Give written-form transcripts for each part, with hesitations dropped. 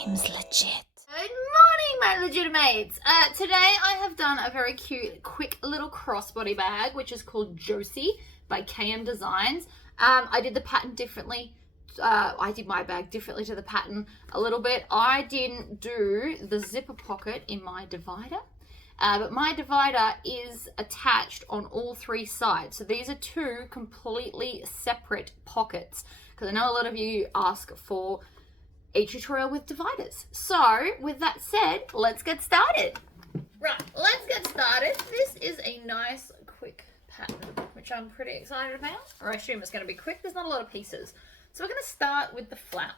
seems legit. Good morning, my legitimates. Today I have done a very cute, quick little crossbody bag, which is called Josie by KM Designs. I did the pattern differently. I did my bag differently to the pattern a little bit. I didn't do the zipper pocket in my divider. But my divider is attached on all three sides. So these are two completely separate pockets. Because I know a lot of you ask for a tutorial with dividers. So with that said, let's get started. Right, let's get started. This is a nice quick pattern, which I'm pretty excited about. Or I assume it's going to be quick. There's not a lot of pieces. So we're going to start with the flap.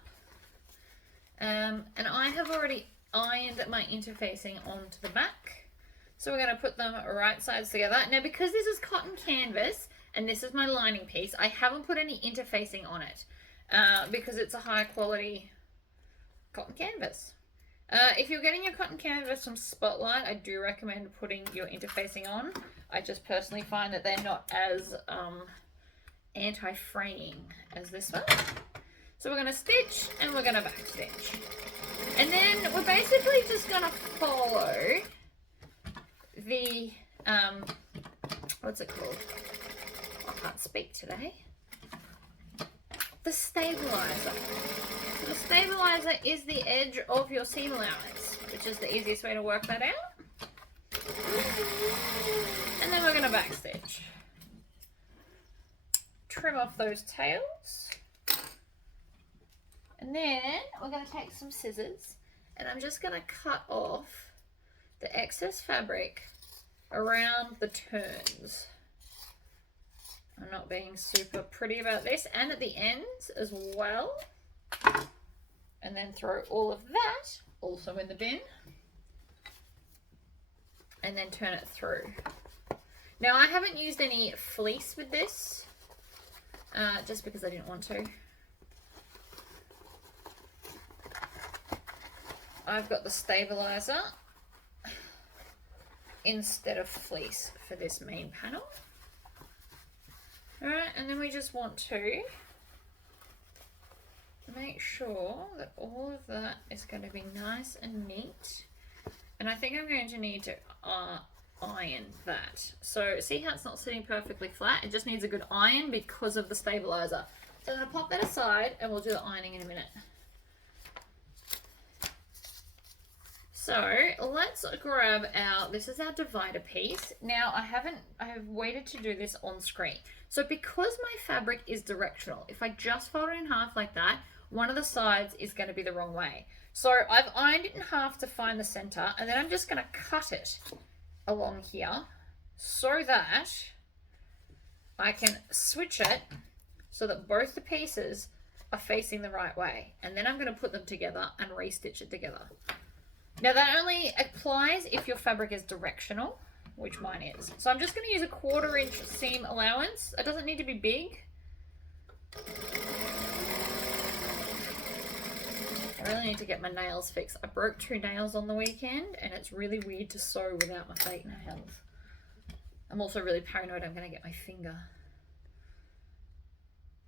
And I have already ironed my interfacing onto the back. So we're going to put them right sides together. Now, because this is cotton canvas and this is my lining piece, I haven't put any interfacing on it because it's a high quality cotton canvas. If you're getting your cotton canvas from Spotlight, I do recommend putting your interfacing on. I just personally find that they're not as anti-fraying as this one. So we're going to stitch and we're going to back stitch. And then we're basically just going to follow the what's it called? I can't speak today. The stabilizer. So the stabilizer is the edge of your seam allowance, which is the easiest way to work that out. And then we're going to backstitch. Trim off those tails. And then we're going to take some scissors and I'm just going to cut off the excess fabric around the turns. I'm not being super pretty about this, and at the ends as well. And then throw all of that also in the bin. And then turn it through. Now I haven't used any fleece with this, just because I didn't want to. I've got the stabilizer instead of fleece for this main panel. Alright, and then we just want to make sure that all of that is going to be nice and neat. And I think I'm going to need to iron that. So see how it's not sitting perfectly flat? It just needs a good iron because of the stabilizer. So I'm going to pop that aside and we'll do the ironing in a minute. So let's grab this is our divider piece. Now I have waited to do this on screen. So because my fabric is directional, if I just fold it in half like that, one of the sides is going to be the wrong way. So I've ironed it in half to find the center, and then I'm just going to cut it along here so that I can switch it so that both the pieces are facing the right way. And then I'm going to put them together and re-stitch it together. Now that only applies if your fabric is directional, which mine is. So I'm just going to use a 1/4 inch seam allowance. It doesn't need to be big. I really need to get my nails fixed. I broke 2 nails on the weekend and it's really weird to sew without my fake nails. I'm also really paranoid I'm going to get my finger.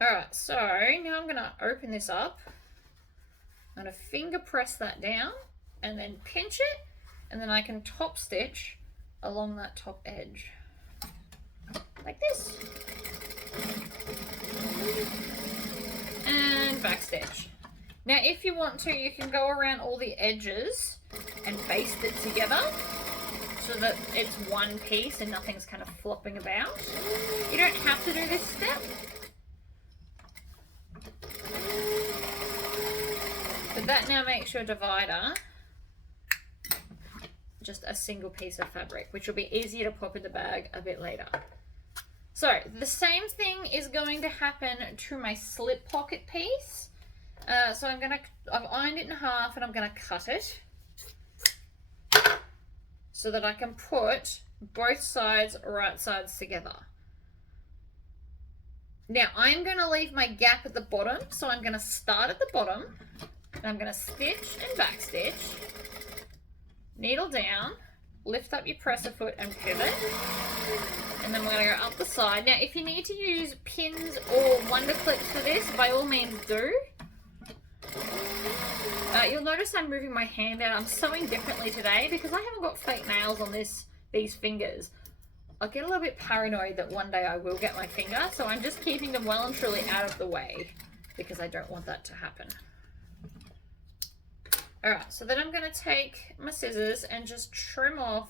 Alright, so now I'm going to open this up. I'm going to finger press that down and then pinch it, and then I can top stitch along that top edge like this, and back stitch. Now if you want to, you can go around all the edges and baste it together so that it's one piece and nothing's kind of flopping about. You don't have to do this step, but that now makes your divider just a single piece of fabric, which will be easier to pop in the bag a bit later. So the same thing is going to happen to my slip pocket piece. So I've ironed it in half and I'm gonna cut it so that I can put both sides right sides together. Now I'm gonna leave my gap at the bottom, so I'm gonna start at the bottom and I'm gonna stitch and back stitch. Needle down, lift up your presser foot and pivot, and then we're going to go up the side. Now if you need to use pins or wonder clips for this, by all means do. You'll notice I'm moving my hand out. I'm sewing differently today because I haven't got fake nails on these fingers. I'll get a little bit paranoid that one day I will get my finger, so I'm just keeping them well and truly out of the way because I don't want that to happen. Alright, so then I'm going to take my scissors and just trim off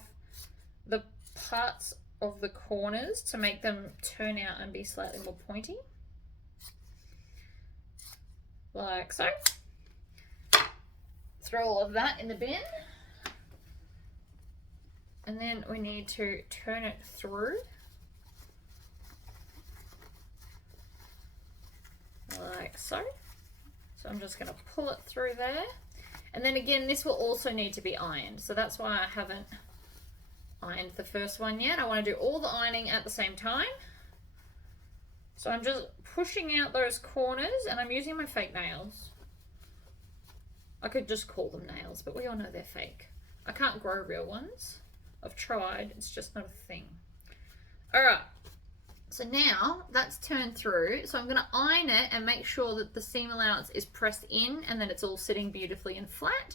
the parts of the corners to make them turn out and be slightly more pointy. Like so. Throw all of that in the bin. And then we need to turn it through. Like so. So I'm just going to pull it through there. And then again, this will also need to be ironed. So that's why I haven't ironed the first one yet. I want to do all the ironing at the same time. So I'm just pushing out those corners and I'm using my fake nails. I could just call them nails, but we all know they're fake. I can't grow real ones. I've tried, it's just not a thing. Alright, so now that's turned through. So I'm going to iron it and make sure that the seam allowance is pressed in and that it's all sitting beautifully and flat.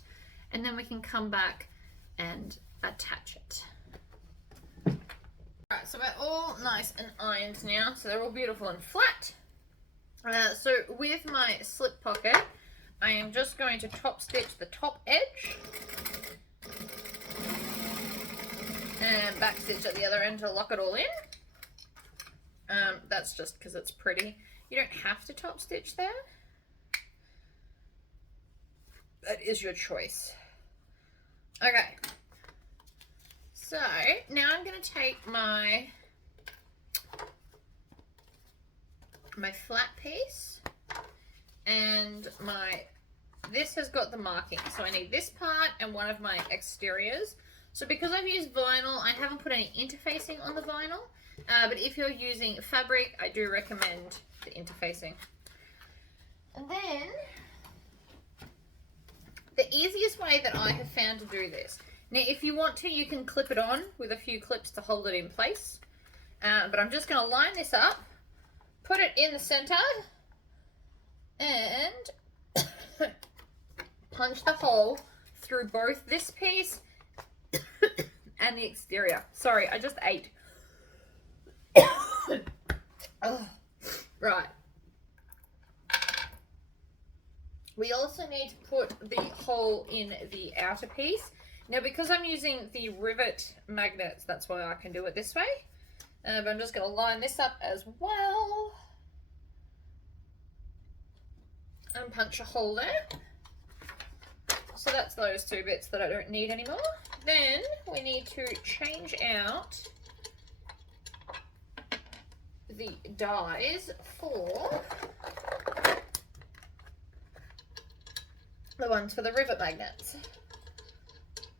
And then we can come back and attach it. Alright, so we're all nice and ironed now, so they're all beautiful and flat. So with my slip pocket, I am just going to top stitch the top edge and back stitch at the other end to lock it all in. That's just because it's pretty. You don't have to top stitch there. That is your choice. Okay. So now I'm going to take my flat piece and this has got the marking. So I need this part and one of my exteriors. So because I've used vinyl, I haven't put any interfacing on the vinyl. But if you're using fabric, I do recommend the interfacing. And then the easiest way that I have found to do this. Now, if you want to, you can clip it on with a few clips to hold it in place. But I'm just going to line this up, put it in the center, and punch the hole through both this piece and the exterior. Sorry, I just ate. Oh, right. We also need to put the hole in the outer piece. Now, because I'm using the rivet magnets, that's why I can do it this way. But I'm just going to line this up as well. And punch a hole there. So that's those two bits that I don't need anymore. Then we need to change out the dies for the ones for the rivet magnets.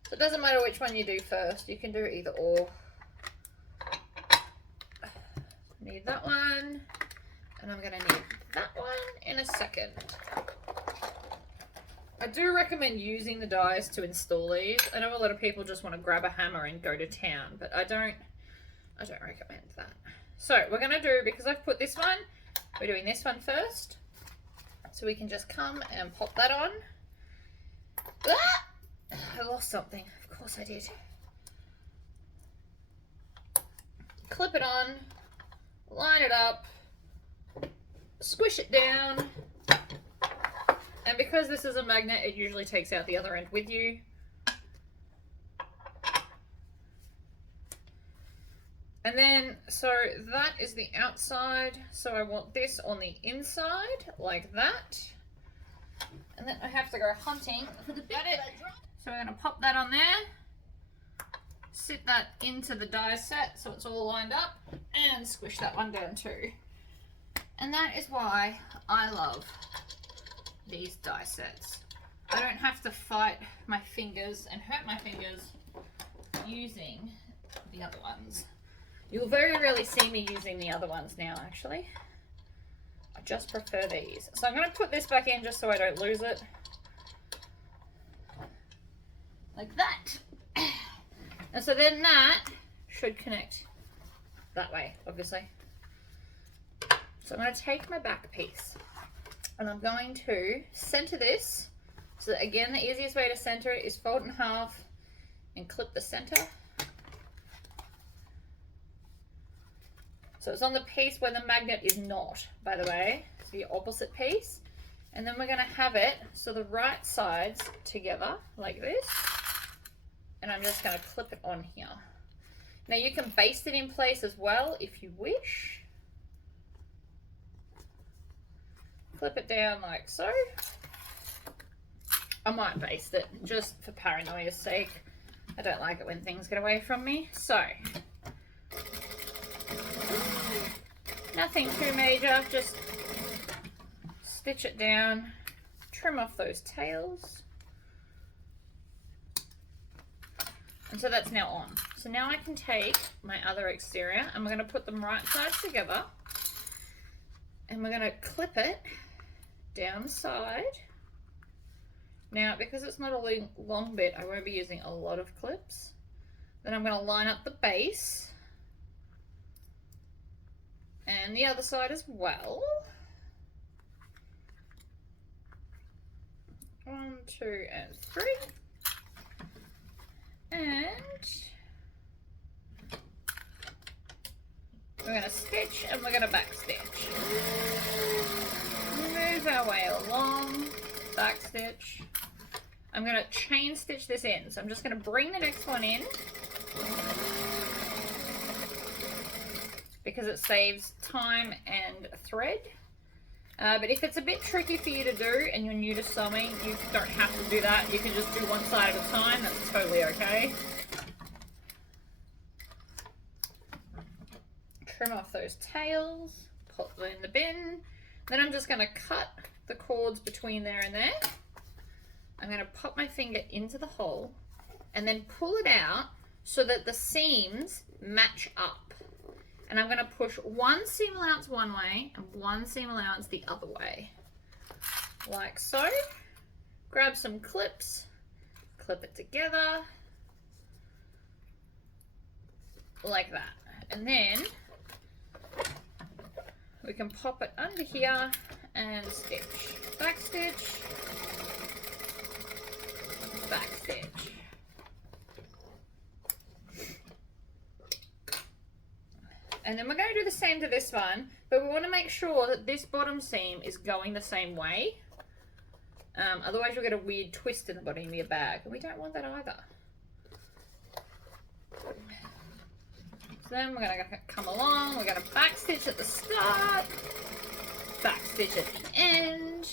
So it doesn't matter which one you do first, you can do either or. Need that one, and I'm going to need that one in a second. I do recommend using the dies to install these. I know a lot of people just want to grab a hammer and go to town, but I don't recommend that. So we're going to do, because I've put this one, we're doing this one first. So we can just come and pop that on. Ah! I lost something. Of course I did. Clip it on, line it up, squish it down. And because this is a magnet, it usually takes out the other end with you. And then, so that is the outside. So I want this on the inside, like that. And then I have to go hunting for the bit. So we're going to pop that on there. Sit that into the die set so it's all lined up. And squish that one down too. And that is why I love these die sets. I don't have to fight my fingers and hurt my fingers using the other ones. You'll very rarely see me using the other ones now, actually. I just prefer these. So I'm going to put this back in just so I don't lose it. Like that. And so then that should connect that way, obviously. So I'm going to take my back piece and I'm going to center this So again, the easiest way to center it is fold in half and clip the center. So it's on the piece where the magnet is not, by the way, so the opposite piece. And then we're going to have it so the right sides together like this. And I'm just going to clip it on here. Now you can baste it in place as well if you wish. Clip it down like so. I might baste it just for paranoia's sake. I don't like it when things get away from me. So, nothing too major, just stitch it down, trim off those tails. And so that's now on. So now I can take my other exterior and we're going to put them right sides together. And we're going to clip it down the side. Now, because it's not a long bit, I won't be using a lot of clips. Then I'm going to line up the base. And the other side as well. 1, 2, and 3. And we're going to stitch and we're going to back stitch. Move our way along, back stitch. I'm going to chain stitch this in. So I'm just going to bring the next one in because it saves time and thread. But if it's a bit tricky for you to do and you're new to sewing, you don't have to do that. You can just do one side at a time. That's totally okay. Trim off those tails, put them in the bin. Then I'm just going to cut the cords between there and there. I'm going to pop my finger into the hole and then pull it out so that the seams match up. And I'm going to push one seam allowance one way and one seam allowance the other way. Like so. Grab some clips, clip it together. Like that. And then we can pop it under here and stitch. Back stitch. Back stitch. And then we're going to do the same to this one, but we want to make sure that this bottom seam is going the same way. Otherwise you'll get a weird twist in the bottom of your bag, and we don't want that either. So then we're going to come along, we're going to back stitch at the start, back stitch at the end,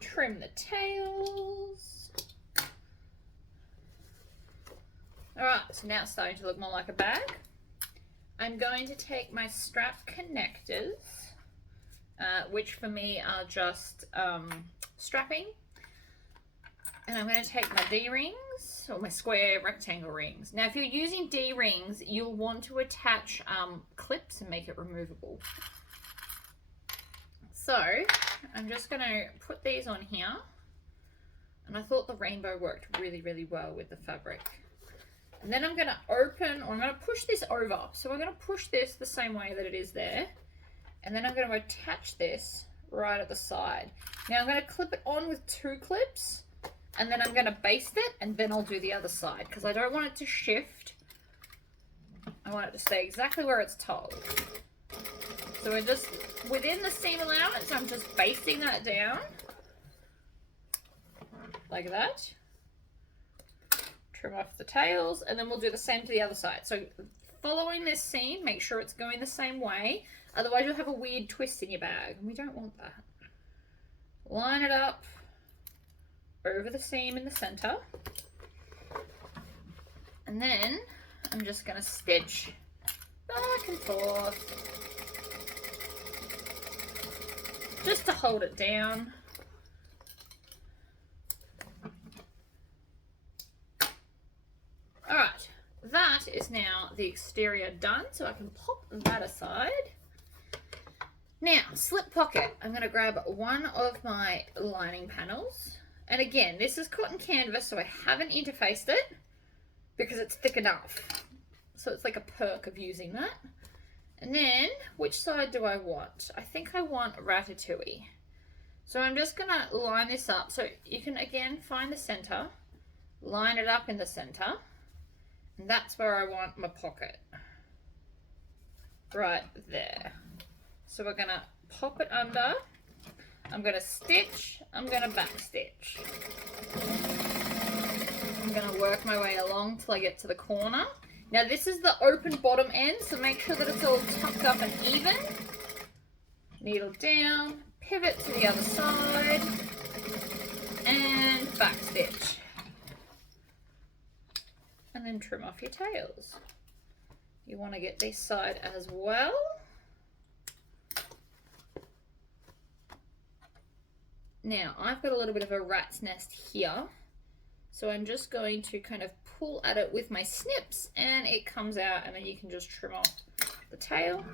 trim the tails. Alright, so now it's starting to look more like a bag. I'm going to take my strap connectors, which for me are just strapping, and I'm going to take my D-rings, or my square rectangle rings. Now if you're using D-rings, you'll want to attach clips and make it removable. So I'm just going to put these on here, and I thought the rainbow worked really, really well with the fabric. And then I'm going to open, or I'm going to push this over. So I'm going to push this the same way that it is there. And then I'm going to attach this right at the side. Now I'm going to clip it on with 2 clips. And then I'm going to baste it, and then I'll do the other side. Because I don't want it to shift. I want it to stay exactly where it's told. So we're just, within the seam allowance, I'm just basting that down. Like that. Trim off the tails, and then we'll do the same to the other side. So following this seam, make sure it's going the same way, otherwise you'll have a weird twist in your bag, and we don't want that. Line it up over the seam in the center, and then I'm just going to stitch back and forth just to hold it down. Alright, that is now the exterior done, so I can pop that aside. Now, slip pocket. I'm going to grab one of my lining panels. And again, this is cotton canvas, so I haven't interfaced it because it's thick enough. So it's like a perk of using that. And then, which side do I want? I think I want ratatouille. So I'm just gonna line this up. So you can again find the center, line it up in the center, and that's where I want my pocket. Right there. So we're gonna pop it under. I'm gonna stitch, I'm gonna back stitch. I'm gonna work my way along till I get to the corner. Now this is the open bottom end, so make sure that it's all tucked up and even. Needle down, pivot to the other side, and back stitch. And then trim off your tails. You want to get this side as well. Now I've got a little bit of a rat's nest here, so I'm just going to kind of pull at it with my snips and it comes out, and then you can just trim off the tail.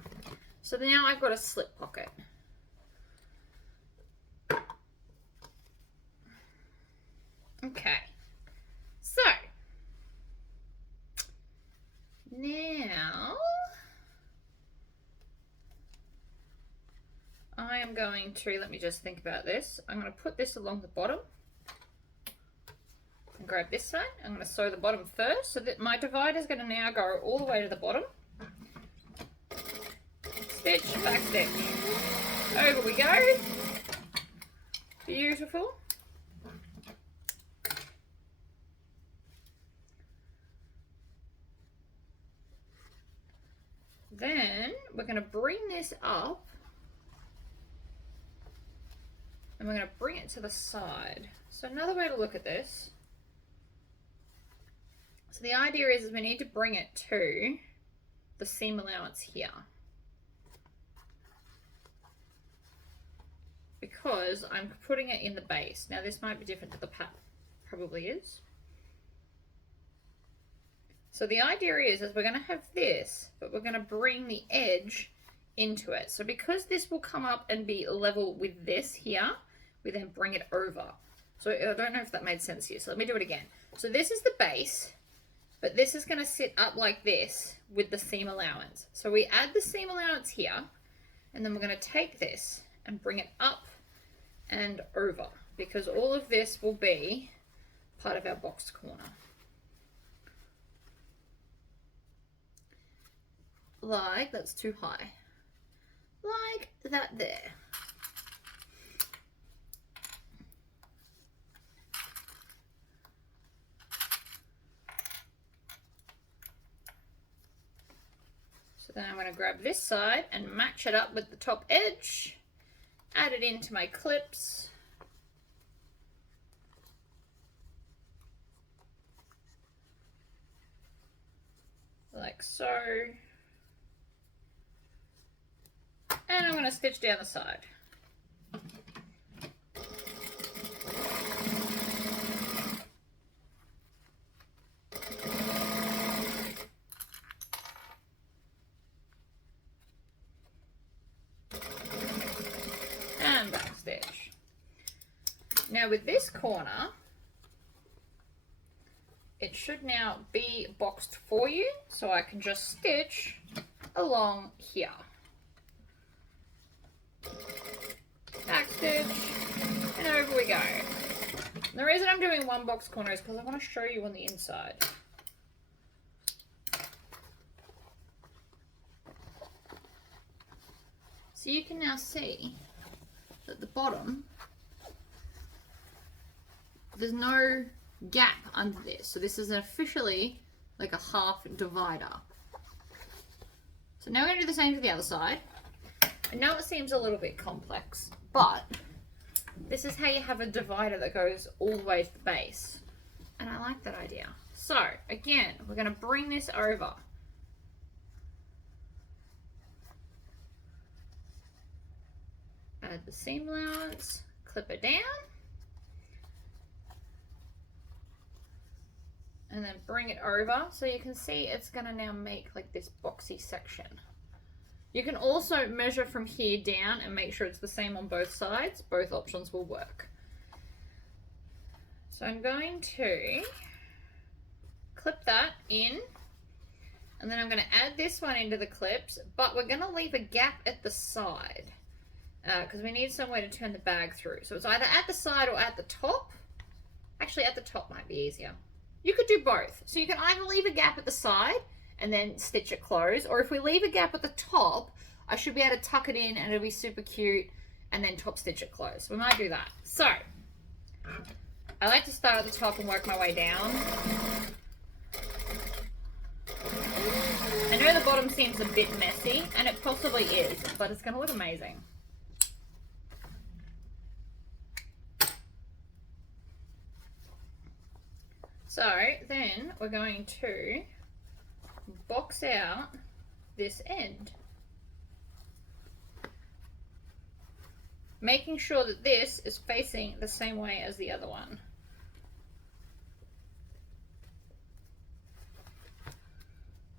So now I've got a slip pocket. Okay, so now I am going to, let me just think about this. I'm going to put this along the bottom and grab this side. I'm going to sew the bottom first, so that my divider is going to now go all the way to the bottom. Stitch, back stitch. Over we go. Beautiful. Then we're going to bring this up and we're going to bring it to the side. So another way to look at this, so the idea is we need to bring it to the seam allowance here, because I'm putting it in the base. Now this might be different to the pattern, probably is. So the idea is we're going to have this, but we're going to bring the edge into it. So because this will come up and be level with this here, we then bring it over. So I don't know if that made sense here. So let me do it again. So this is the base, but this is going to sit up like this with the seam allowance. So we add the seam allowance here, and then we're going to take this and bring it up and over, because all of this will be part of our boxed corner. Like, that's too high. Like that there. So then I'm going to grab this side and match it up with the top edge, add it into my clips. Like so. And I'm going to stitch down the side. And back stitch. Now with this corner, it should now be boxed for you, so I can just stitch along here. Back stitch, and over we go. And the reason I'm doing one box corner is because I want to show you on the inside. So you can now see that the bottom, there's no gap under this. So this is officially like a half divider. So now we're going to do the same to the other side. I know it seems a little bit complex, but this is how you have a divider that goes all the way to the base. And I like that idea. So again, we're going to bring this over. Add the seam allowance, clip it down, and then bring it over. So you can see it's going to now make like this boxy section. You can also measure from here down and make sure it's the same on both sides. Both options will work. So I'm going to clip that in, and then I'm going to add this one into the clips, but we're going to leave a gap at the side. because we need somewhere to turn the bag through. So it's either at the side or at the top. Actually, at the top might be easier. You could do both. So you can either leave a gap at the side and then stitch it closed, or if we leave a gap at the top, I should be able to tuck it in and it'll be super cute, and then top stitch it closed. So we might do that. So I like to start at the top and work my way down. I know the bottom seems a bit messy, and it possibly is, but it's going to look amazing. So then we're going to box out this end, making sure that this is facing the same way as the other one.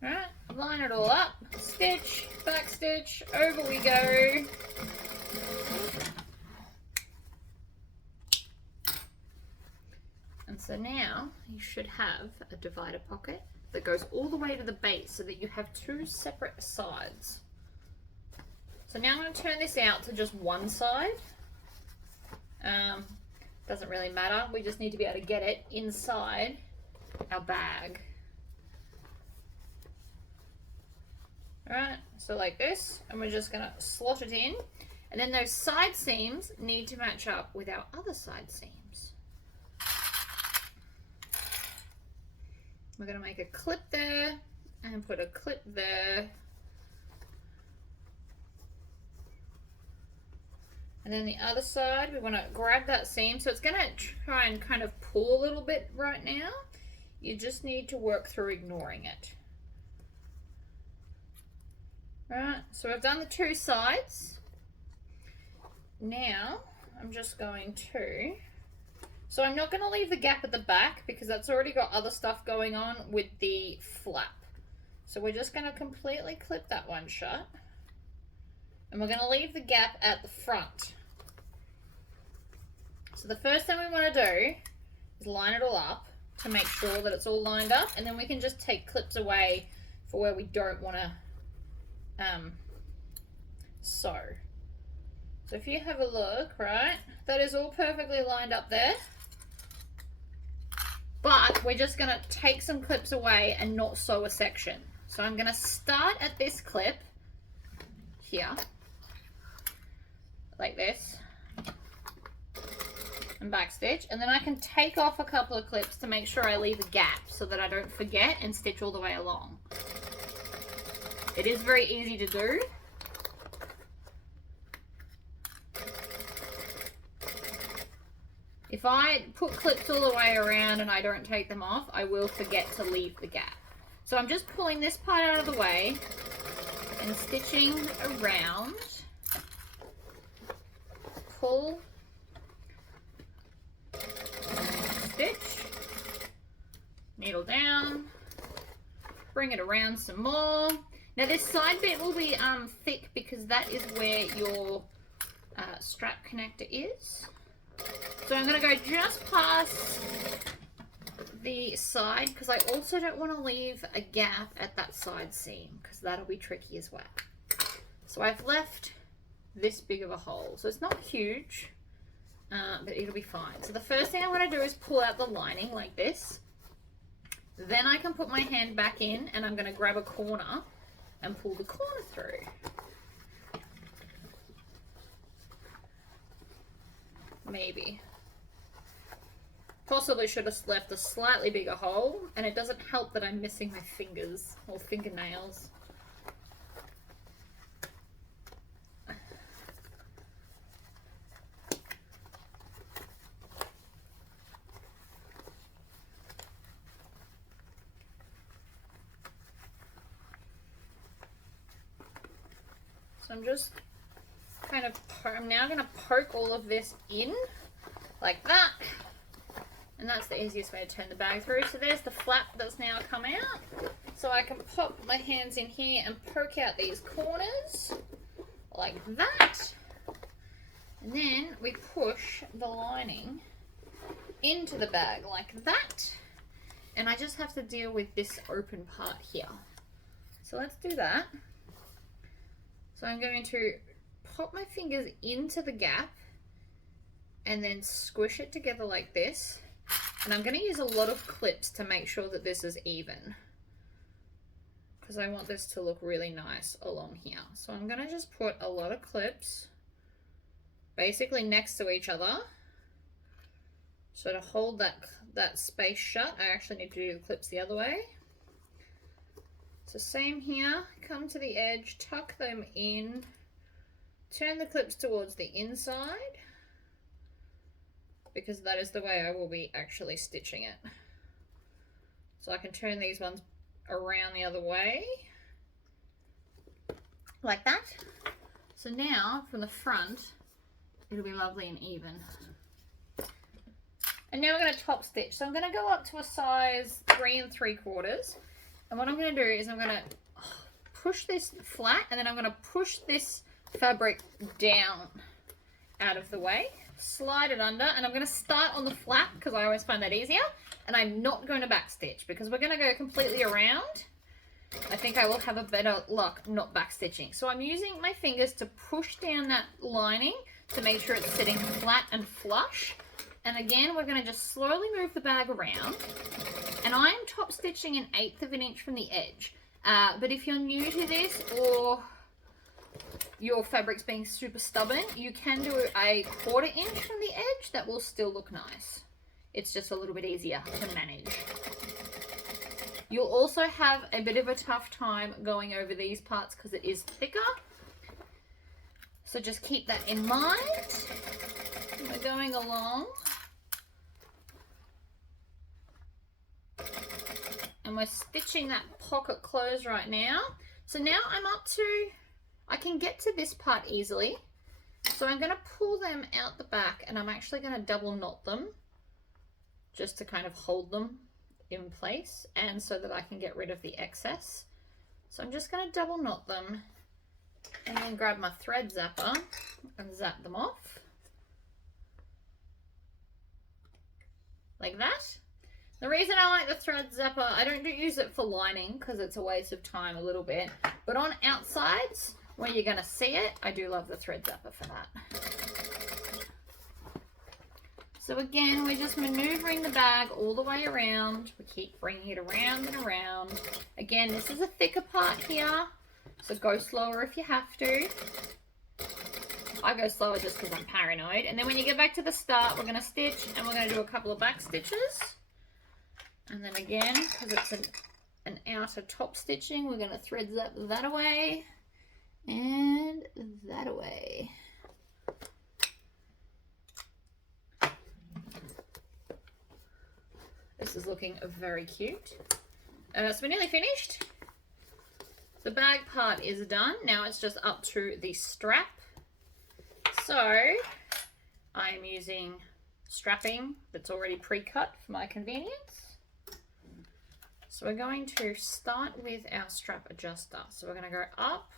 Alright, line it all up, stitch, back stitch, over we go. And so now you should have a divider pocket that goes all the way to the base so that you have two separate sides. So now I'm going to turn this out to just one side. Doesn't really matter, we just need to be able to get it inside our bag. Alright, so like this, and we're just going to slot it in, and then those side seams need to match up with our other side seams. We're going to make a clip there and put a clip there. And then the other side, we want to grab that seam. So it's going to try and kind of pull a little bit right now. You just need to work through ignoring it. Right, so I've done the two sides. Now I'm just going to, so I'm not going to leave the gap at the back because that's already got other stuff going on with the flap. So we're just going to completely clip that one shut. And we're going to leave the gap at the front. So the first thing we want to do is line it all up to make sure that it's all lined up, and then we can just take clips away for where we don't want to sew. So if you have a look, right, that is all perfectly lined up there, but we're just going to take some clips away and not sew a section. So I'm going to start at this clip here, like this, and backstitch, and then I can take off a couple of clips to make sure I leave a gap so that I don't forget and stitch all the way along. It is very easy to do. If I put clips all the way around and I don't take them off, I will forget to leave the gap. So I'm just pulling this part out of the way and stitching around. Pull, stitch, needle down, bring it around some more. Now this side bit will be thick because that is where your strap connector is. So I'm going to go just past the side because I also don't want to leave a gap at that side seam because that'll be tricky as well. So I've left this big of a hole. So it's not huge, but it'll be fine. So the first thing I'm going to do is pull out the lining like this. Then I can put my hand back in and I'm going to grab a corner and pull the corner through. Maybe. Possibly should have left a slightly bigger hole, and it doesn't help that I'm missing my fingers or fingernails. So I'm just kind of, I'm now going to poke all of this in like that, and that's the easiest way to turn the bag through. So there's the flap that's now come out, so I can pop my hands in here and poke out these corners like that, and then we push the lining into the bag like that, and I just have to deal with this open part here. So let's do that. So I'm going to pop my fingers into the gap and then squish it together like this. And I'm going to use a lot of clips to make sure that this is even, because I want this to look really nice along here. So I'm going to just put a lot of clips basically next to each other. So to hold that space shut, I actually need to do the clips the other way. So same here, come to the edge, tuck them in, turn the clips towards the inside, because that is the way I will be actually stitching it. So I can turn these ones around the other way, like that. So now from the front, it'll be lovely and even. And now we're going to top stitch. So I'm going to go up to a size 3 3/4. And what I'm going to do is I'm going to push this flat, and then I'm going to push this fabric down out of the way, slide it under, and I'm going to start on the flat because I always find that easier. And I'm not going to back stitch because we're going to go completely around. I think I will have a better luck not back stitching. So I'm using my fingers to push down that lining to make sure it's sitting flat and flush. And again, we're going to just slowly move the bag around. And I'm top stitching 1/8 of an inch from the edge. But if you're new to this, or your fabric's being super stubborn, you can do a 1/4 inch from the edge. That will still look nice. It's just a little bit easier to manage. You'll also have a bit of a tough time going over these parts because it is thicker. So just keep that in mind. We're going along. And we're stitching that pocket closed right now. So now I'm up to, I can get to this part easily. So I'm going to pull them out the back, and I'm actually going to double knot them just to kind of hold them in place, and so that I can get rid of the excess. So I'm just going to double knot them and then grab my thread zapper and zap them off like that. The reason I like the thread zapper, I don't use it for lining because it's a waste of time a little bit, but on outsides where you're going to see it, I do love the thread zapper for that. So again, we're just maneuvering the bag all the way around. We keep bringing it around and around. Again, this is a thicker part here, so go slower if you have to. I go slower just because I'm paranoid. And then when you get back to the start, we're going to stitch, and we're going to do a couple of back stitches. And then again, because it's an outer top stitching, we're going to thread zap that away and that away. This is looking very cute. So we're nearly finished. The bag part is done. Now it's just up to the strap. So I'm using strapping that's already pre-cut for my convenience. So we're going to start with our strap adjuster. So we're going to go up,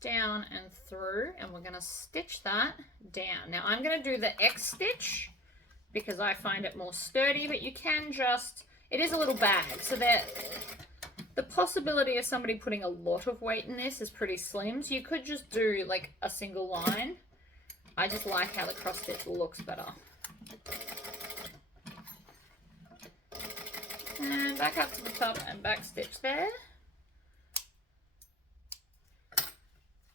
down and through, and we're going to stitch that down. Now I'm going to do the X stitch because I find it more sturdy, but you can just, it is a little bag, so that the possibility of somebody putting a lot of weight in this is pretty slim. So you could just do like a single line. I just like how the cross stitch looks better. And back up to the top and back stitch there.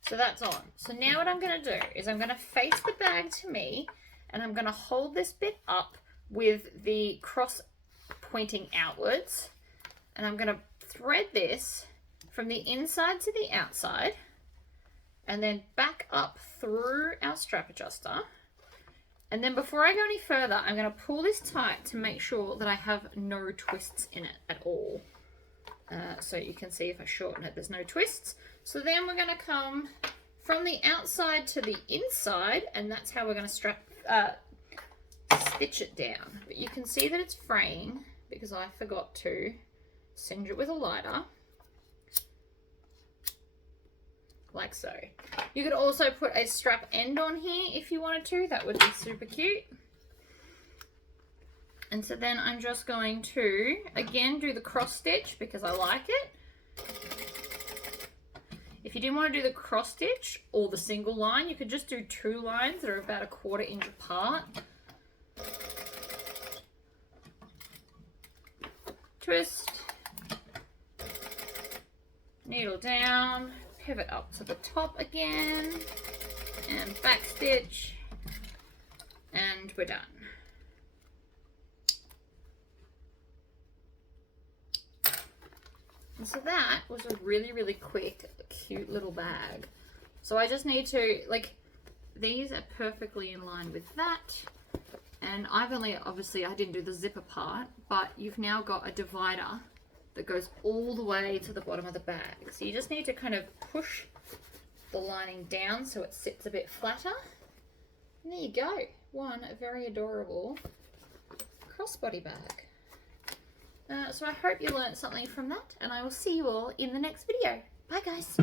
So that's on. So now what I'm going to do is I'm going to face the bag to me, and I'm going to hold this bit up with the cross pointing outwards, and I'm going to thread this from the inside to the outside, and then back up through our strap adjuster. And then before I go any further, I'm going to pull this tight to make sure that I have no twists in it at all. So you can see if I shorten it, there's no twists. So then we're going to come from the outside to the inside, and that's how we're going to stitch it down. But you can see that it's fraying because I forgot to singe it with a lighter. Like so. You could also put a strap end on here if you wanted to. That would be super cute. And so then I'm just going to, again, do the cross stitch because I like it. If you didn't want to do the cross stitch or the single line, you could just do 2 lines that are about 1/4 inch apart. Twist, needle down, pivot up to the top again, and back stitch, and we're done. And so that was a really, really quick, cute little bag. So I just need to, like, these are perfectly in line with that. And I've only, obviously I didn't do the zipper part, but you've now got a divider that goes all the way to the bottom of the bag. So you just need to kind of push the lining down so it sits a bit flatter. And there you go. One very adorable crossbody bag. So I hope you learned something from that, and I will see you all in the next video. Bye guys.